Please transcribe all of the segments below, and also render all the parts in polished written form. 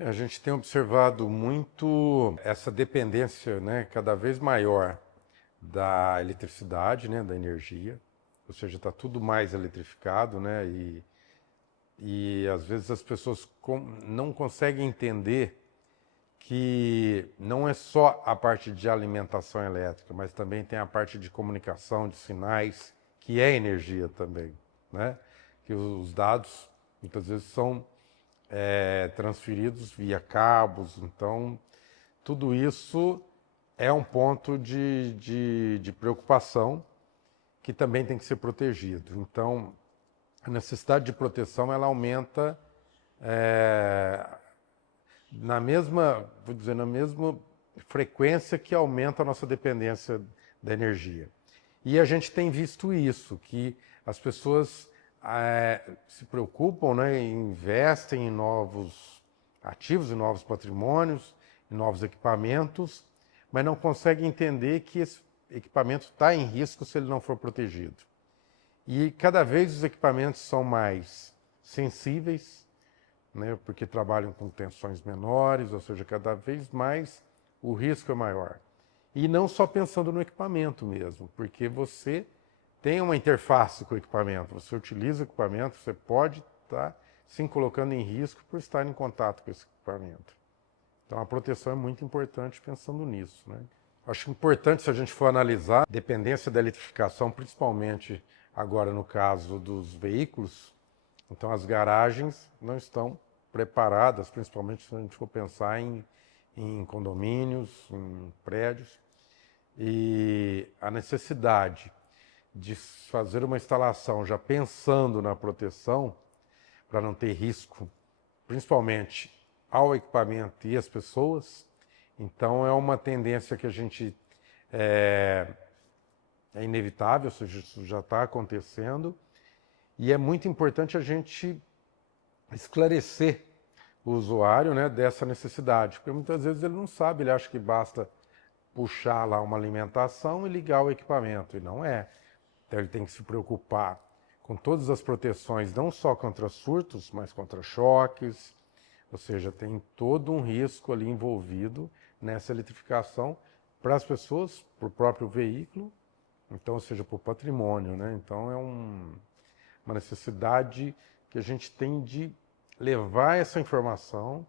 A gente tem observado muito essa dependência, né, cada vez maior da eletricidade, né, da energia, ou seja, está tudo mais eletrificado, né, e às vezes as pessoas não conseguem entender que não é só a parte de alimentação elétrica, mas também tem a parte de comunicação, de sinais, que é energia também, né? Que os dados muitas vezes são transferidos via cabos, então tudo isso é um ponto de preocupação que também tem que ser protegido. Então, a necessidade de proteção ela aumenta é, na mesma, vou dizer, na mesma frequência que aumenta a nossa dependência da energia. E a gente tem visto isso, que as pessoas se preocupam, né, investem em novos ativos, em novos patrimônios, em novos equipamentos, mas não conseguem entender que esse equipamento está em risco se ele não for protegido. E cada vez os equipamentos são mais sensíveis, né, porque trabalham com tensões menores, ou seja, cada vez mais o risco é maior. E não só pensando no equipamento mesmo, porque você tem uma interface com o equipamento, você utiliza o equipamento, você pode estar se colocando em risco por estar em contato com esse equipamento. Então a proteção é muito importante pensando nisso, né? Acho importante, se a gente for analisar a dependência da eletrificação, principalmente agora no caso dos veículos, então as garagens não estão preparadas, principalmente se a gente for pensar em condomínios, em prédios, e a necessidade de fazer uma instalação já pensando na proteção, para não ter risco, principalmente ao equipamento e às pessoas. Então é uma tendência que a gente é inevitável, ou seja, isso já está acontecendo, e é muito importante a gente esclarecer o usuário, né, dessa necessidade, porque muitas vezes ele não sabe, ele acha que basta puxar lá uma alimentação e ligar o equipamento, e não é. Então ele tem que se preocupar com todas as proteções, não só contra surtos, mas contra choques, ou seja, tem todo um risco ali envolvido nessa eletrificação para as pessoas, para o próprio veículo, então, ou seja, para o patrimônio, né? Então é uma necessidade que a gente tem de levar essa informação,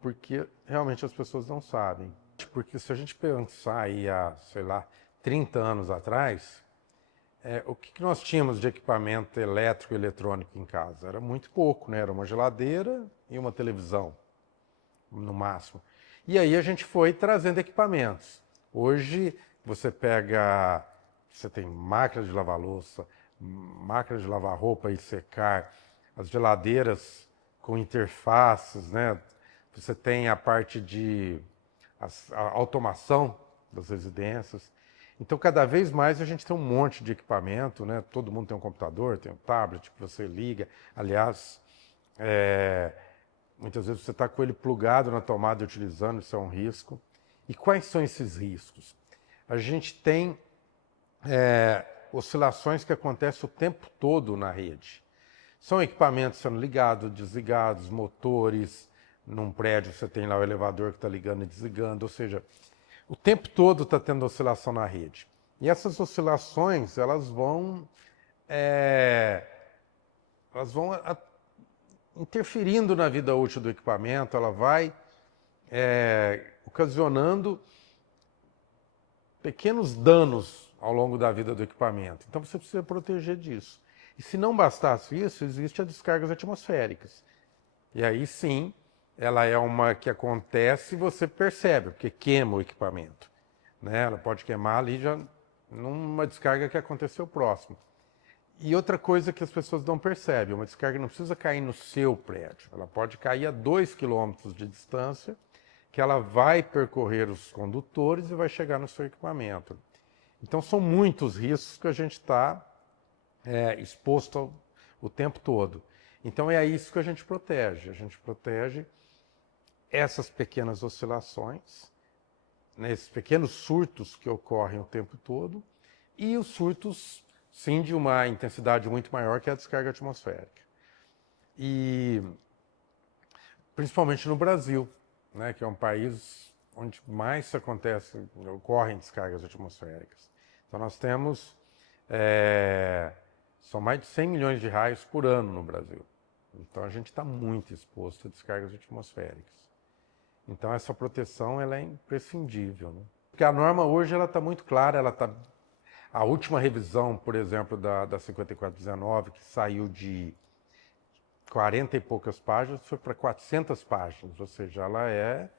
porque realmente as pessoas não sabem. Porque se a gente pensar aí há, sei lá, 30 anos atrás, o que nós tínhamos de equipamento elétrico e eletrônico em casa? Era muito pouco, né? Era uma geladeira e uma televisão, no máximo. E aí a gente foi trazendo equipamentos. Hoje você pega, você tem máquina de lavar louça, máquina de lavar roupa e secar, as geladeiras com interfaces, né? Você tem a parte de a automação das residências. Então, cada vez mais a gente tem um monte de equipamento, né? Todo mundo tem um computador, tem um tablet que você liga. Aliás, muitas vezes você está com ele plugado na tomada e utilizando, isso é um risco. E quais são esses riscos? A gente tem oscilações que acontecem o tempo todo na rede. São equipamentos sendo ligados, desligados, motores. Num prédio você tem lá o elevador que está ligando e desligando, ou seja, o tempo todo está tendo oscilação na rede. E essas oscilações, elas vão interferindo na vida útil do equipamento, ela vai ocasionando pequenos danos ao longo da vida do equipamento. Então você precisa proteger disso. E se não bastasse isso, existem as descargas atmosféricas. E aí sim, ela é uma que acontece e você percebe, porque queima o equipamento, né? Ela pode queimar ali já numa descarga que aconteceu próximo. E outra coisa que as pessoas não percebem, uma descarga não precisa cair no seu prédio, ela pode cair a 2 quilômetros de distância, que ela vai percorrer os condutores e vai chegar no seu equipamento. Então são muitos riscos que a gente está exposto o tempo todo. Então é isso que a gente protege essas pequenas oscilações, né, esses pequenos surtos que ocorrem o tempo todo, e os surtos, sim, de uma intensidade muito maior, que é a descarga atmosférica. E principalmente no Brasil, né, que é um país onde mais ocorrem descargas atmosféricas. Então nós temos, são mais de 100 milhões de raios por ano no Brasil. Então a gente está muito exposto a descargas atmosféricas. Então essa proteção ela é imprescindível, né? Porque a norma hoje ela está muito clara, a última revisão, por exemplo, da 5419, que saiu de 40 e poucas páginas, foi para 400 páginas, ou seja, ela é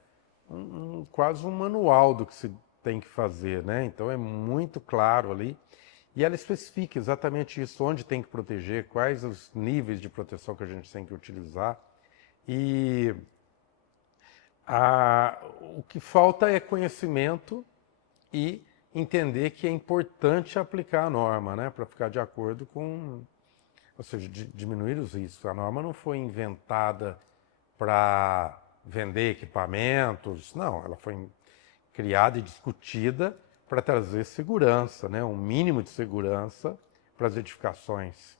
quase um manual do que se tem que fazer, né? Então é muito claro ali. E ela especifica exatamente isso, onde tem que proteger, quais os níveis de proteção que a gente tem que utilizar. E o que falta é conhecimento e entender que é importante aplicar a norma, né? Para ficar de acordo com... Ou seja, diminuir os riscos. A norma não foi inventada para vender equipamentos, não, ela foi criada e discutida para trazer segurança, né? Um mínimo de segurança para as edificações.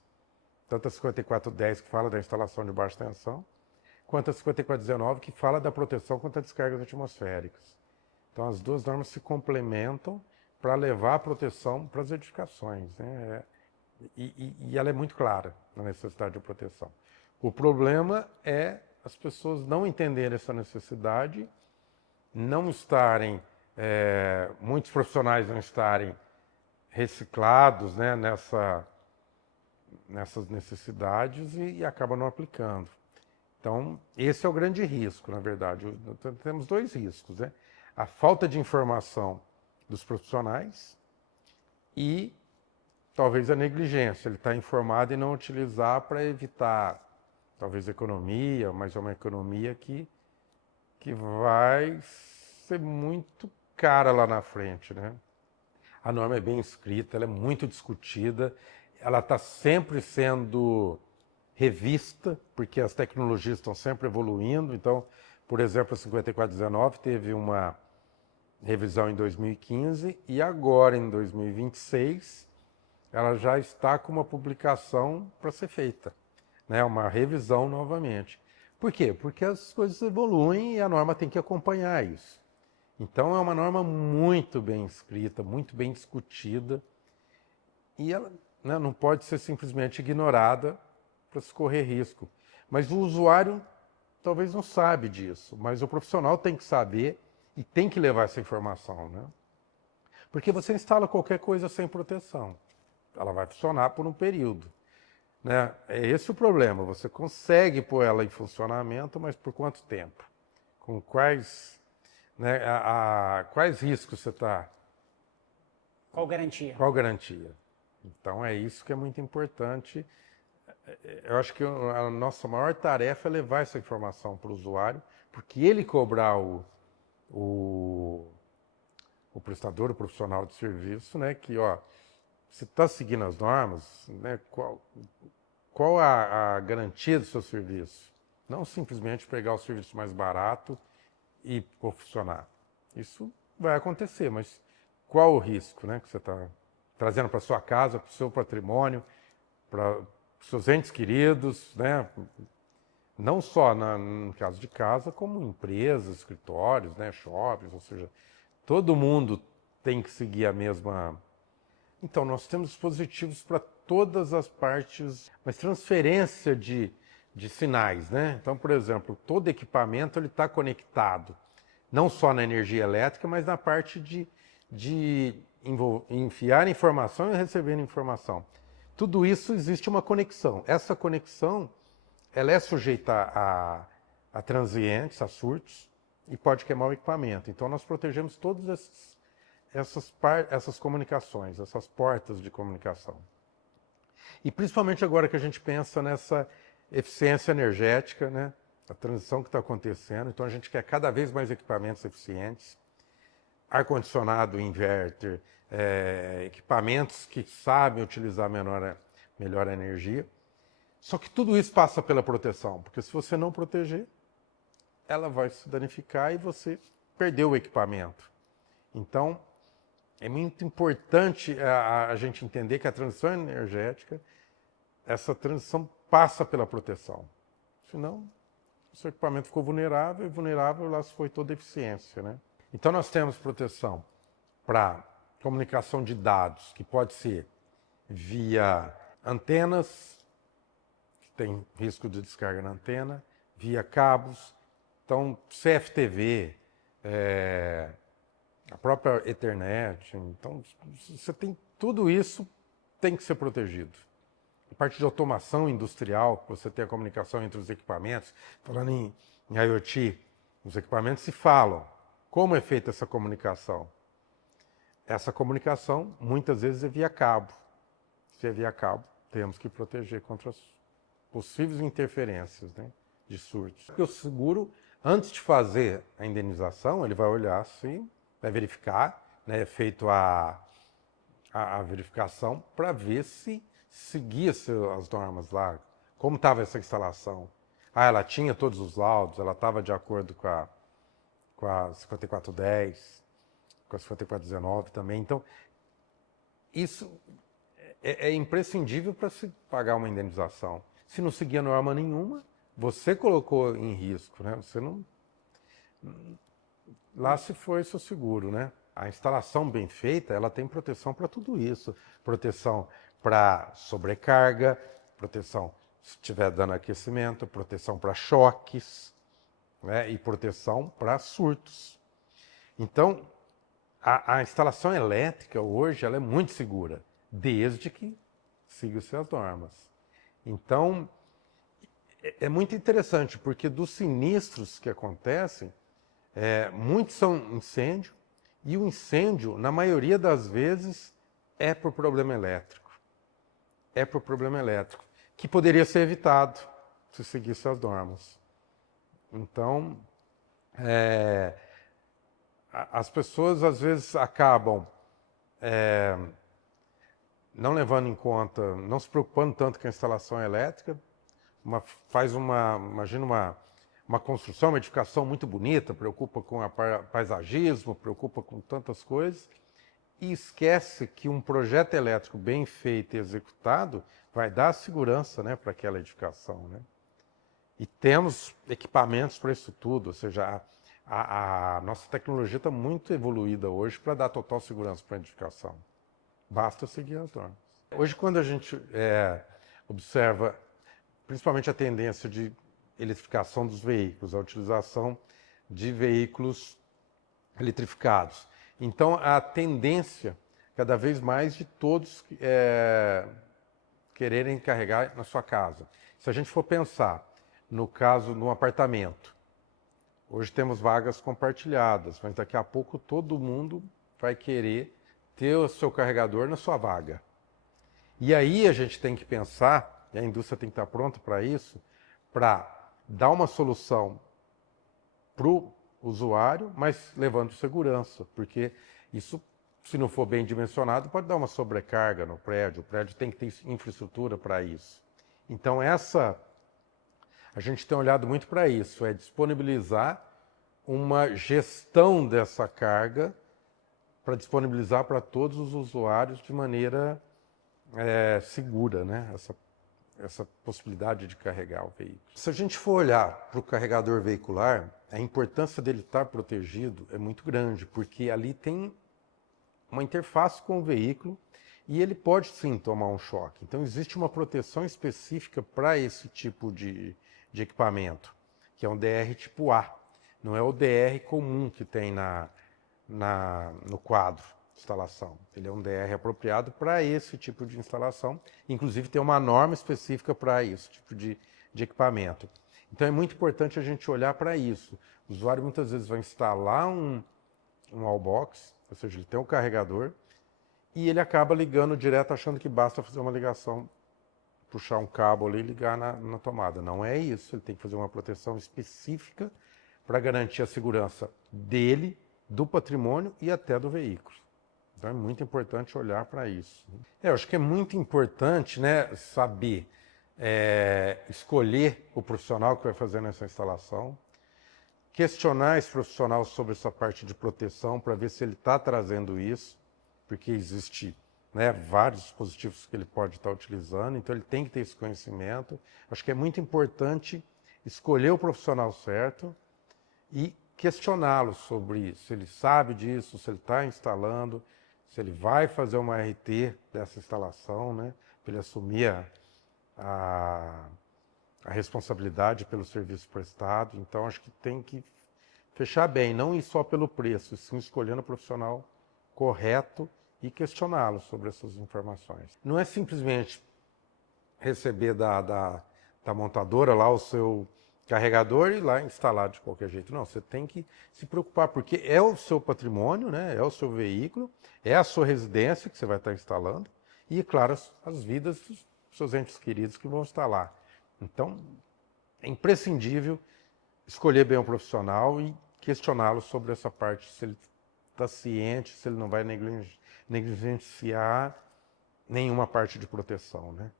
Tanto a 5410, que fala da instalação de baixa tensão, quanto a 5419, que fala da proteção contra descargas atmosféricas. Então, as duas normas se complementam para levar a proteção para as edificações, né? E ela é muito clara na necessidade de proteção. O problema é as pessoas não entenderem essa necessidade, não estarem, muitos profissionais não estarem reciclados, né, nessas necessidades e acabam não aplicando. Então, esse é o grande risco, na verdade. Temos dois riscos, né? A falta de informação dos profissionais e talvez a negligência. Ele está informado e não utilizar para evitar, talvez, economia, mas é uma economia que vai ser muito cara lá na frente, né? A norma é bem escrita, ela é muito discutida, ela está sempre sendo revista, porque as tecnologias estão sempre evoluindo. Então, por exemplo, a 5419 teve uma revisão em 2015 e agora, em 2026, ela já está com uma publicação para ser feita, né? Uma revisão novamente. Por quê? Porque as coisas evoluem e a norma tem que acompanhar isso. Então, é uma norma muito bem escrita, muito bem discutida e ela, né, não pode ser simplesmente ignorada para se correr risco. Mas o usuário talvez não sabe disso, mas o profissional tem que saber e tem que levar essa informação, né? Porque você instala qualquer coisa sem proteção. Ela vai funcionar por um período, né? É esse o problema. Você consegue pôr ela em funcionamento, mas por quanto tempo? Com quais, né, quais riscos você está... Qual garantia? Qual garantia? Então é isso que é muito importante. Eu acho que a nossa maior tarefa é levar essa informação para o usuário, porque ele cobrar o prestador, o profissional de serviço, né, que, ó, você está seguindo as normas, né, qual a garantia do seu serviço? Não simplesmente pegar o serviço mais barato e funcionar. Isso vai acontecer, mas qual o risco, né, que você está trazendo para sua casa, para o seu patrimônio, para seus entes queridos, né? Não só no caso de casa, como empresas, escritórios, né, shoppings, ou seja, todo mundo tem que seguir a mesma... Então, nós temos dispositivos para todas as partes, mas transferência de sinais, né? Então, por exemplo, todo equipamento está conectado, não só na energia elétrica, mas na parte de enfiar informação e receber informação. Tudo isso existe uma conexão. Essa conexão ela é sujeita a transientes, a surtos, e pode queimar o equipamento. Então, nós protegemos todas essas comunicações, essas portas de comunicação. E principalmente agora que a gente pensa nessa eficiência energética, né? A transição que está acontecendo. Então, a gente quer cada vez mais equipamentos eficientes, ar-condicionado, inverter, equipamentos que sabem utilizar melhor a energia. Só que tudo isso passa pela proteção, porque se você não proteger, ela vai se danificar e você perdeu o equipamento. Então, é muito importante a gente entender que a transição energética, essa transição passa pela proteção. Senão, seu equipamento ficou vulnerável, e vulnerável lá se foi toda a eficiência, né? Então nós temos proteção para comunicação de dados, que pode ser via antenas, que tem risco de descarga na antena, via cabos, então CFTV, a própria Ethernet, então você tem tudo isso tem que ser protegido. A parte de automação industrial, você tem a comunicação entre os equipamentos, falando em IoT, os equipamentos se falam. Como é feita essa comunicação? Essa comunicação, muitas vezes, é via cabo. Se é via cabo, temos que proteger contra as possíveis interferências, né, de surtos. Porque o seguro, antes de fazer a indenização, ele vai olhar se vai verificar, né, é feito a verificação para ver se seguia as normas lá, como estava essa instalação. Ela tinha todos os laudos, ela estava de acordo com a 5410, com a 5419 também. Então, isso é imprescindível para se pagar uma indenização. Se não seguia norma nenhuma, você colocou em risco, né? Você não... Lá se foi seu seguro, né? A instalação bem feita, ela tem proteção para tudo isso. Proteção para sobrecarga, proteção se estiver dando aquecimento, proteção para choques, né? E proteção para surtos. Então, a instalação elétrica hoje ela é muito segura, desde que siga-se as normas. Então, é muito interessante, porque dos sinistros que acontecem, muitos são incêndio, e o incêndio, na maioria das vezes, é por problema elétrico. É por problema elétrico, que poderia ser evitado se seguisse as normas. Então, as pessoas às vezes acabam não levando em conta, não se preocupando tanto com a instalação elétrica, imagina uma construção, uma edificação muito bonita, preocupa com o paisagismo, preocupa com tantas coisas, e esquece que um projeto elétrico bem feito e executado vai dar segurança, né, para aquela edificação, né? E temos equipamentos para isso tudo, ou seja, a nossa tecnologia está muito evoluída hoje para dar total segurança para a edificação. Basta seguir as normas. Hoje, quando a gente observa, principalmente a tendência de eletrificação dos veículos, a utilização de veículos eletrificados. Então, a tendência, cada vez mais, de todos quererem carregar na sua casa. Se a gente for pensar, no caso, no apartamento, hoje temos vagas compartilhadas, mas daqui a pouco todo mundo vai querer ter o seu carregador na sua vaga. E aí a gente tem que pensar, e a indústria tem que estar pronta para isso, para dar uma solução para o usuário, mas levando segurança, porque isso, se não for bem dimensionado, pode dar uma sobrecarga no prédio. O prédio tem que ter infraestrutura para isso. Então a gente tem olhado muito para isso, é disponibilizar uma gestão dessa carga para disponibilizar para todos os usuários de maneira segura, né? Essa possibilidade de carregar o veículo. Se a gente for olhar para o carregador veicular, a importância dele estar protegido é muito grande, porque ali tem uma interface com o veículo e ele pode sim tomar um choque. Então existe uma proteção específica para esse tipo de equipamento, que é um DR tipo A. Não é o DR comum que tem no quadro de instalação. Ele é um DR apropriado para esse tipo de instalação. Inclusive tem uma norma específica para esse tipo de equipamento. Então é muito importante a gente olhar para isso. O usuário muitas vezes vai instalar um wallbox, ou seja, ele tem um carregador, e ele acaba ligando direto achando que basta fazer uma ligação, puxar um cabo ali e ligar na tomada. Não é isso, ele tem que fazer uma proteção específica para garantir a segurança dele, do patrimônio e até do veículo. Então é muito importante olhar para isso. Eu acho que é muito importante, né, saber escolher o profissional que vai fazer essa instalação, questionar esse profissional sobre essa parte de proteção para ver se ele está trazendo isso, porque existe, né, vários dispositivos que ele pode estar utilizando, então ele tem que ter esse conhecimento. Acho que é muito importante escolher o profissional certo e questioná-lo sobre se ele sabe disso, se ele está instalando, se ele vai fazer uma RT dessa instalação, né, para ele assumir a responsabilidade pelo serviço prestado. Então, acho que tem que fechar bem, não ir só pelo preço, sim escolhendo o profissional correto e questioná-lo sobre essas informações. Não é simplesmente receber da montadora lá o seu carregador e ir lá instalar de qualquer jeito. Não, você tem que se preocupar, porque é o seu patrimônio, né? É o seu veículo, é a sua residência que você vai estar instalando e, claro, as vidas dos seus entes queridos que vão estar lá. Então, é imprescindível escolher bem um profissional e questioná-lo sobre essa parte, se ele está ciente, se ele não vai negligenciar nenhuma parte de proteção, né?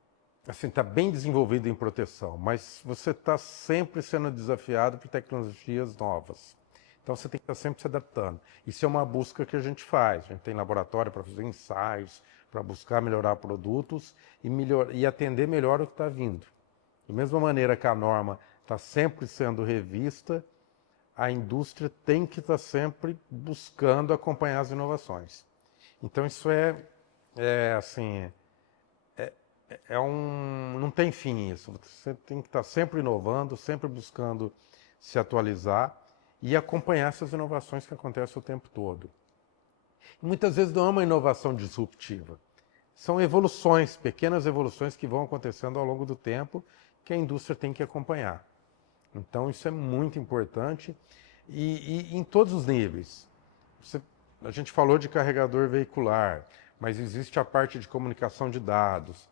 Assim, está bem desenvolvido em proteção, mas você está sempre sendo desafiado por tecnologias novas. Então você tem que estar sempre se adaptando. Isso é uma busca que a gente faz. A gente tem laboratório para fazer ensaios, para buscar melhorar produtos e atender melhor o que está vindo. Da mesma maneira que a norma está sempre sendo revista, a indústria tem que estar sempre buscando acompanhar as inovações. Então isso não tem fim isso. Você tem que estar sempre inovando, sempre buscando se atualizar e acompanhar essas inovações que acontecem o tempo todo. E muitas vezes não é uma inovação disruptiva. São evoluções, pequenas evoluções que vão acontecendo ao longo do tempo que a indústria tem que acompanhar. Então isso é muito importante e em todos os níveis. A gente falou de carregador veicular, mas existe a parte de comunicação de dados,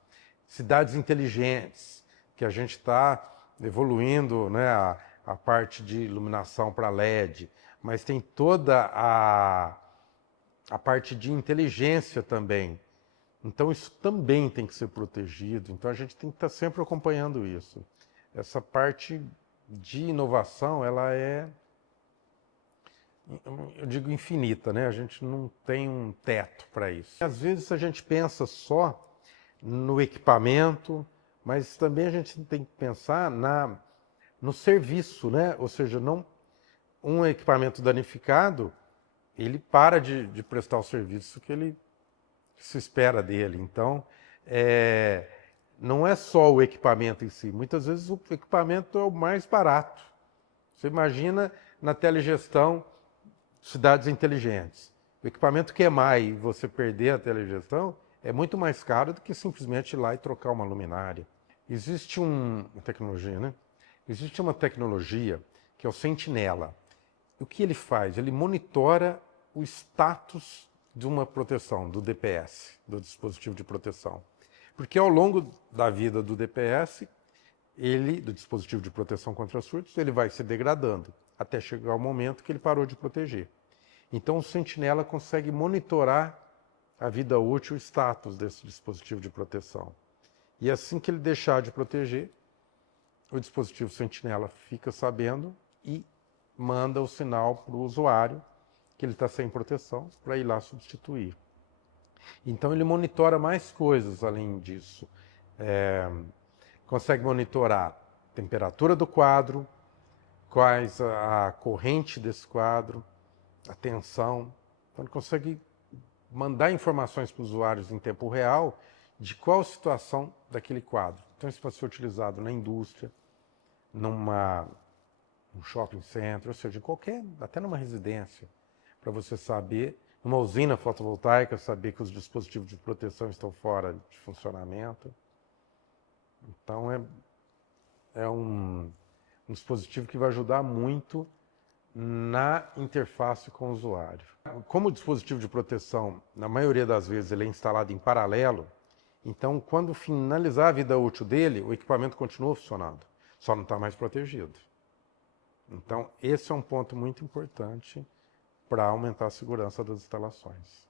cidades inteligentes, que a gente está evoluindo, né, a parte de iluminação para LED, mas tem toda a parte de inteligência também. Então isso também tem que ser protegido, então a gente tem que estar sempre acompanhando isso. Essa parte de inovação, ela é, eu digo, infinita, né? A gente não tem um teto para isso. Às vezes a gente pensa só no equipamento, mas também a gente tem que pensar no serviço, né? Ou seja, não um equipamento danificado, ele para de prestar o serviço que se espera dele. Então, não é só o equipamento em si. Muitas vezes o equipamento é o mais barato. Você imagina na telegestão, cidades inteligentes. O equipamento queimar e você perder a telegestão é muito mais caro do que simplesmente ir lá e trocar uma luminária. Existe uma tecnologia, né? Existe uma tecnologia que é o Sentinela. O que ele faz? Ele monitora o status de uma proteção, do DPS, do dispositivo de proteção. Porque ao longo da vida do DPS, do dispositivo de proteção contra surtos, ele vai se degradando, até chegar o momento que ele parou de proteger. Então o Sentinela consegue monitorar a vida útil, o status desse dispositivo de proteção. E assim que ele deixar de proteger, o dispositivo Sentinela fica sabendo e manda o sinal para o usuário que ele está sem proteção para ir lá substituir. Então ele monitora mais coisas além disso. Consegue monitorar a temperatura do quadro, quais a corrente desse quadro, a tensão. Então ele consegue mandar informações para os usuários em tempo real de qual a situação daquele quadro. Então isso pode ser utilizado na indústria, num shopping center, ou seja, até numa residência, para você saber, numa usina fotovoltaica, saber que os dispositivos de proteção estão fora de funcionamento. Então é um dispositivo que vai ajudar muito na interface com o usuário. Como o dispositivo de proteção, na maioria das vezes, ele é instalado em paralelo, então quando finalizar a vida útil dele, o equipamento continua funcionando, só não está mais protegido. Então esse é um ponto muito importante para aumentar a segurança das instalações.